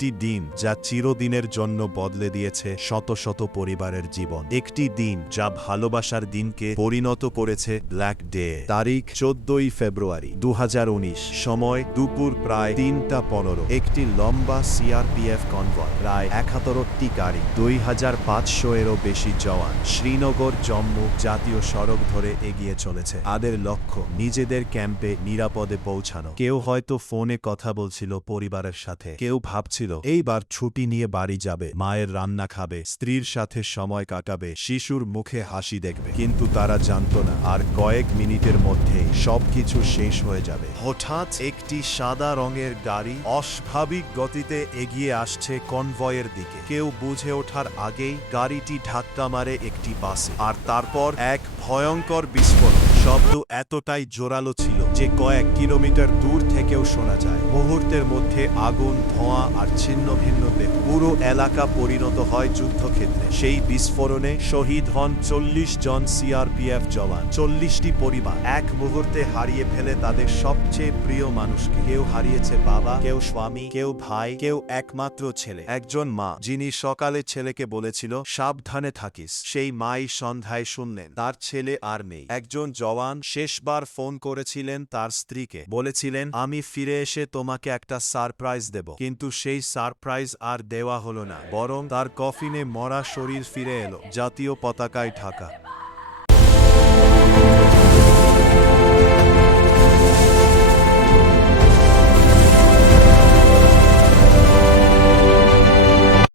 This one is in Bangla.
একটি দিন যা চিরদিনের জন্য বদলে দিয়েছে শত শত পরিবারের জীবন। একটি দিন যা ভালোবাসার দিনকে পরিণত করেছে ব্ল্যাক ডে। তারিখ 14ই ফেব্রুয়ারি 2019। সময় দুপুর প্রায় 3:15। একটি লম্বা সিআরপিএফ কনভয়, প্রায় 71টি গাড়ি, 2500-এরও বেশি জওয়ান শ্রীনগর জম্মু জাতীয় সড়ক ধরে এগিয়ে চলেছে। তাদের লক্ষ্য নিজেদের ক্যাম্পে নিরাপদে পৌঁছানো। কেউ হয়তো ফোনে কথা বলছিল পরিবারের সাথে, কেউ ভাবছিল এইবার ছুটি নিয়ে বাড়ি যাবে, মায়ের রান্না খাবে, স্ত্রীর সাথে সময় কাটাবে, শিশুর মুখে হাসি দেখবে। কিন্তু তারা জানত না আর কয়েক মিনিটের মধ্যেই সবকিছু শেষ হয়ে যাবে। হঠাৎ একটি সাদা রঙের গাড়ি অস্বাভাবিক গতিতে এগিয়ে আসছে কনভয়ের দিকে। কেউ বুঝে ওঠার আগেই গাড়িটি ধাক্কা মারে একটি বাসে, আর তারপর এক ভয়ঙ্কর বিস্ফোরণ। শব্দ এতটাই জোরালো ছিল যে কয়েক কিলোমিটার দূর থেকেও শোনা যায়। মুহূর্তের মধ্যে আগুন, ধোঁয়া আর ছিন্ন ভিন্ন দেহ। পুরো এলাকা পরিণত হয় যুদ্ধক্ষেত্রে। সেই বিস্ফোরণে শহীদ হন 40 জন সিআরপিএফ জওয়ান, 40টি পরিবার এক মুহূর্তে হারিয়ে ফেলে তাদের সবচেয়ে প্রিয় মানুষকে। কেউ হারিয়েছে বাবা, কেউ স্বামী, কেউ ভাই, কেউ একমাত্র ছেলে। একজন মা যিনি সকালে ছেলেকে বলেছিল সাবধানে থাকিস, সেই মাই সন্ধ্যায় শুনলেন তার ছেলে আর নেই। একজন জওয়ান শেষবার ফোন করেছিলেন তার স্ত্রীকে, বলেছিলেন আমি ফিরে এসে তোমাকে একটা সারপ্রাইজ দেব। কিন্তু সেই সারপ্রাইজ আর দেওয়া হলো না, বরং তার কফিনে মরা শরীর ফিরে এলো, জাতীয় পতাকায় ঢাকা।